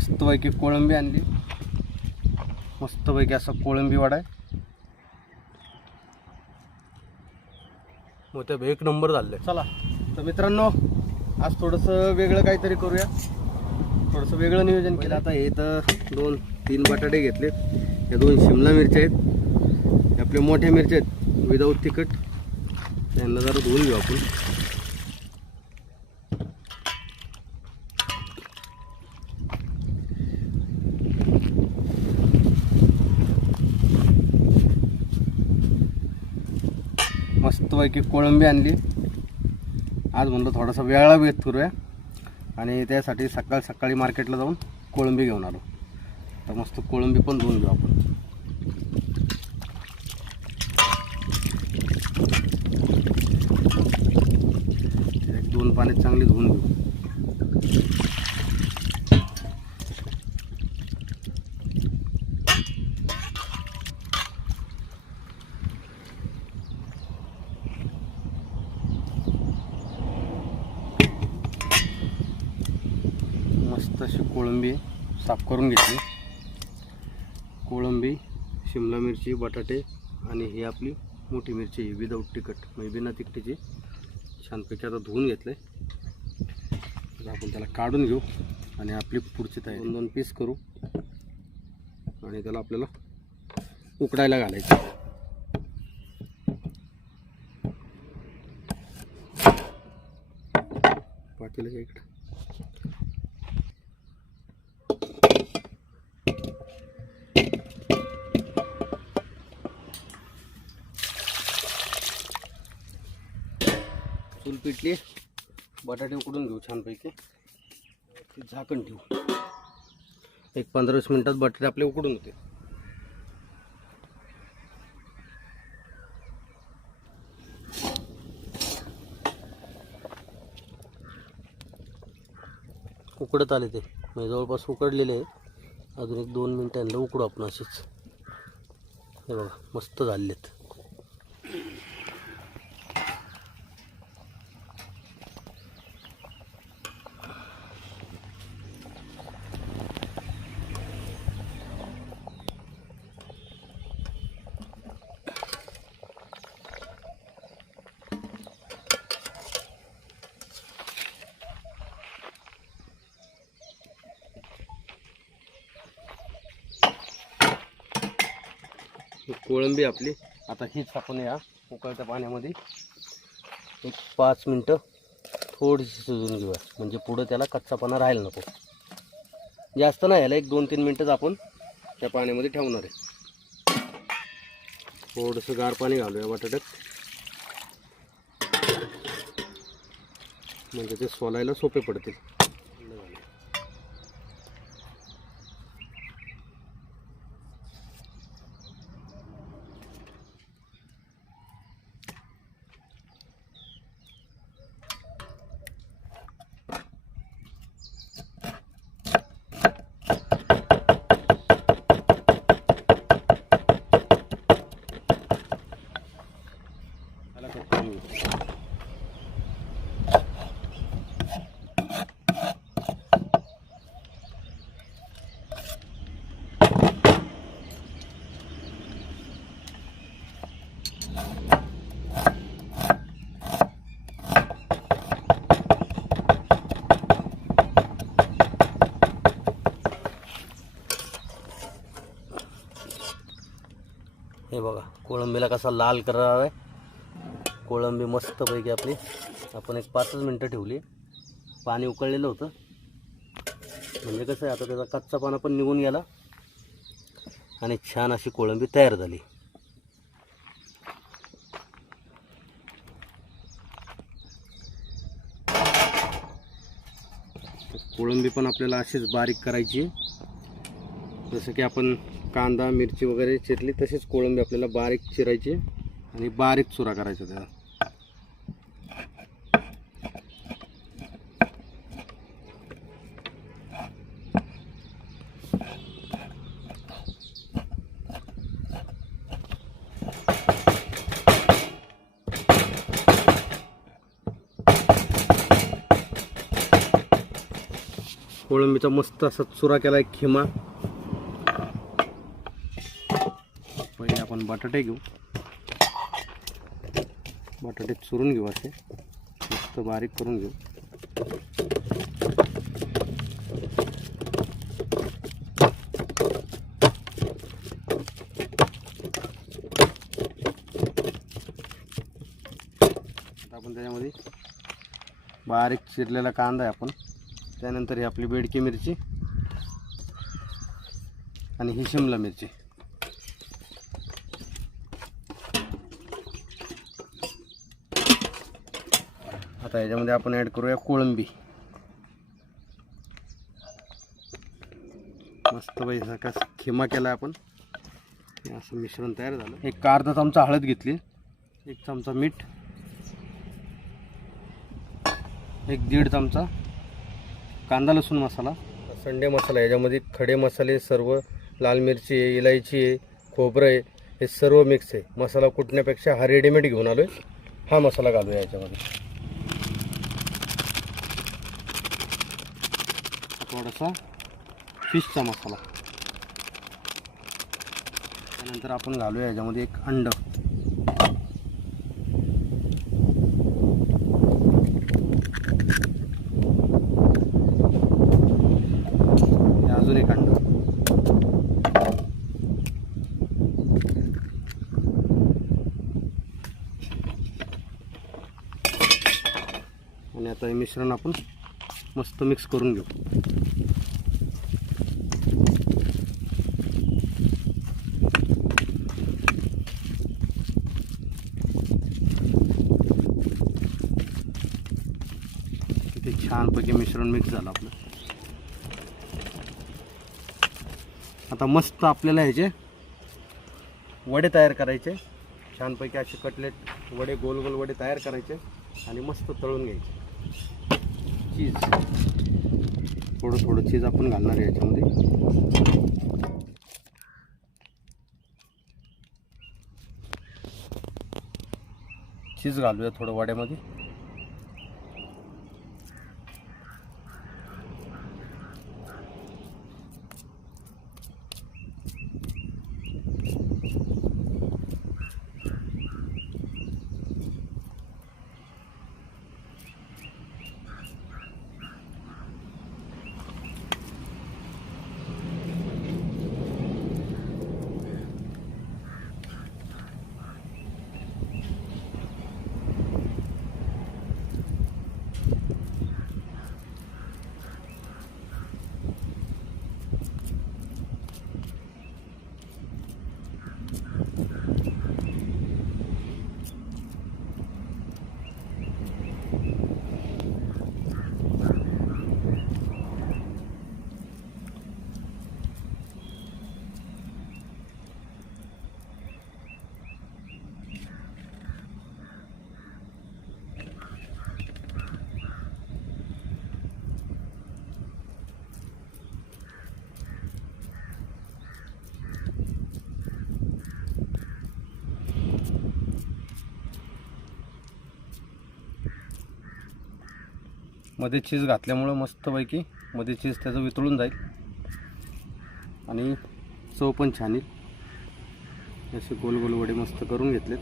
मस्तपैकी कोळंबी आणली, मस्तपैकी असा कोळंबी वडा आहे. मग ते एक नंबर झाले. चला तर मित्रांनो, आज थोडंसं वेगळं काहीतरी करूया, थोडंसं वेगळं नियोजन केलं. आता हे तर 2-3 बटाटे घेतलेत, या 2 शिमला मिरच्या आहेत, हे आपल्या मोठ्या मिरच्या आहेत विदाऊट तिखट. त्यांना जरा धुवून घेऊ आपण. मस्तपैकी कोळंबी आणली. आज म्हणलं थोडासा वेगळा बेत करूया आणि त्यासाठी सकाळी मार्केटला जाऊन कोळंबी घेऊन आलो. तर मस्त कोळंबी पण धुवून घेऊ आपण. एक 2 पाण्यात चांगली धुवून घेऊ. मस्त अशी कोळंबी साफ करून घेतली. कोळंबी, शिमला मिरची, बटाटे आणि ही आपली मोठी मिरची विदाऊट तिखट म्हणजे बिना तिखटीची छानपैकी आता धुवून घेतले. तर आपण त्याला काढून घेऊ आणि आपली पुढची तयारी 2-2 पीस करू आणि त्याला आपल्याला उकडायला घालायचं. पातेलं घ्या इकडं. चूल पिटली, बटाटे उकडून घेऊ छानपैकी. झाकण ठेवू. एक 15-20 मिनिटात बटाटे आपले उकडून होते. उकडत आले ते म्हणजे जवळपास उकडलेले आहे. अजून एक 2 मिनिटांना उकडू आपण असेच. हे बघा मस्त झालेत. कोळंबी आपली आता हीच आपण या उकळत्या पाण्यामध्ये एक 5 मिनटं थोडीशी शिजवून घेऊया, म्हणजे पुढं त्याला कच्चापणा राहायला नको. जास्त नाही, याला एक 2-3 मिनटंच आपण त्या पाण्यामध्ये ठेवणार आहे. थोडंसं गार पाणी घालूया बटाट्यात, म्हणजे ते सोलायला सोपे पडतील. हे बघा कोळंबीला कसा लाल करावा आहे. कोळंबी मस्तपैकी आपली आपण एक 5 मिनटं ठेवली. पाणी उकळलेलं होतं, म्हणजे कसं आहे आता त्याचा कच्चापणा पण निघून गेला आणि छान अशी कोळंबी तयार झाली. कोळंबी पण आपल्याला अशीच बारीक करायची, जसं की आपण कांदा मिरची वगैरे चिरली तशीच कोळंबी आपल्याला बारीक चिरायची आणि बारीक चुरा करायचा त्याला. कोळंबीचा मस्त असा चुरा केला एक खिमा. पहिले आपण बटाटे घेऊ. बटाटे चुरून घेऊ, असे मस्त बारीक करून घेऊ. आपण त्याच्यामध्ये बारीक चिरलेला कांदा आहे आपण, त्यानंतर ही आपली बेडकी मिरची आणि ही शिमला मिरची. आता याच्यामध्ये आपण ॲड करूया कोळंबी. मस्त पैसा खिमा केला आपण. असं मिश्रण तयार झालं. एक अर्धा चमचा हळद घेतली, 1 चमचा मीठ, 1-1.5 चमचा कांदा लसूण मसाला, संडे मसाला. याच्यामध्ये खडे मसाले सर्व, लाल मिरची आहे, इलायची आहे, खोबरं आहे, हे सर्व मिक्स आहे. मसाला कुटण्यापेक्षा हा रेडीमेड घेऊन आलोय. हा मसाला घालूया याच्यामध्ये. थोडासा फिशचा मसाला. त्यानंतर आपण घालूया याच्यामध्ये 1 अंड. अजून 1 अंड. आणि आता हे मिश्रण आपण मस्त मिक्स करून घेऊ. किती छानपैकी मिश्रण मिक्स झालं आपलं. आता मस्त आपल्याला ह्याचे वडे तयार करायचे. छानपैकी असे कटलेट वडे, गोल गोल वडे तयार करायचे आणि मस्त तळून घ्यायचे. चीज, थोडं थोडं चीज आपण घालणार आहे याच्यामध्ये. चीज घालूया थोडं वड्यामध्ये. मध्ये चीज घातल्यामुळं मस्तपैकी मध्ये चीज त्याचं वितळून जाईल आणि चव पण छान येईल. असे गोल गोल वडे मस्त करून घेतलेत.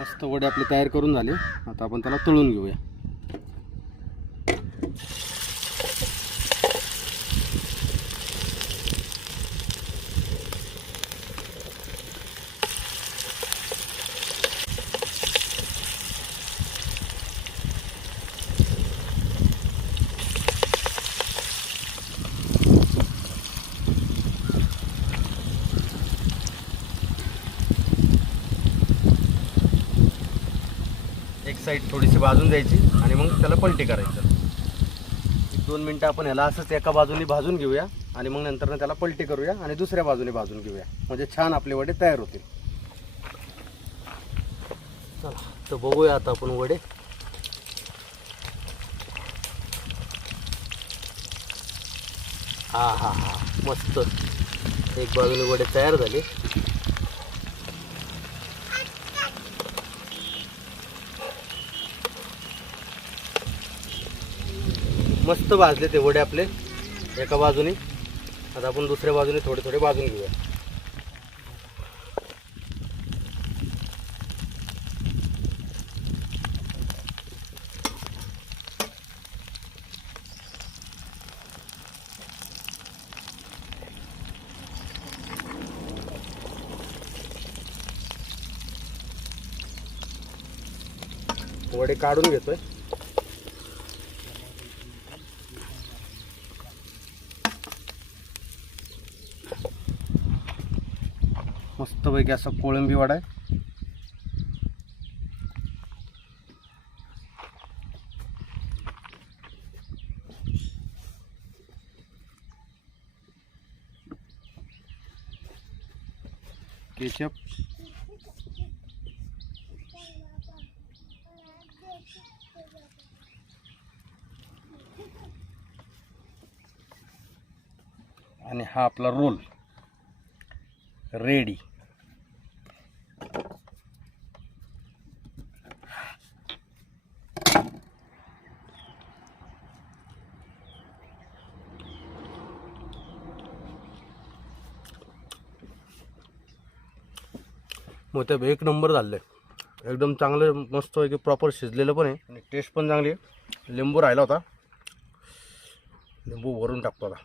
मस्त वडे आपले तयार करून झाले. आता आपण त्याला तळून घेऊया. एक साईड थोडीशी भाजून द्यायची आणि मग त्याला पलटी करायचं. 2 मिनटं आपण ह्याला असंच एका बाजूने भाजून घेऊया आणि मग नंतर त्याला पलटी करूया आणि दुसऱ्या बाजूने भाजून घेऊया. म्हणजे छान आपले वडे तयार होतील. चला तर बघूया आता आपण वडे. हा हा हा, मस्त एक बाजूने वडे तयार झाले. मस्त भाजले ते वडे आपले. एका बाजूने. आता आपण दुसऱ्या बाजूने थोडे थोडे भाजून घेऊया. वडे काढून घेतोय. मस्तपैकी असा कोळंबी वडा आहे. केचप, आणि हा आपला रोल रेडी. मोठ्या एक नंबर झाले. एकदम चांगले मस्त आहे की प्रॉपर शिजलेलं पण आहे आणि टेस्ट पण चांगली आहे. लिंबू राहिला होता, लिंबू भरून टाकतो आता.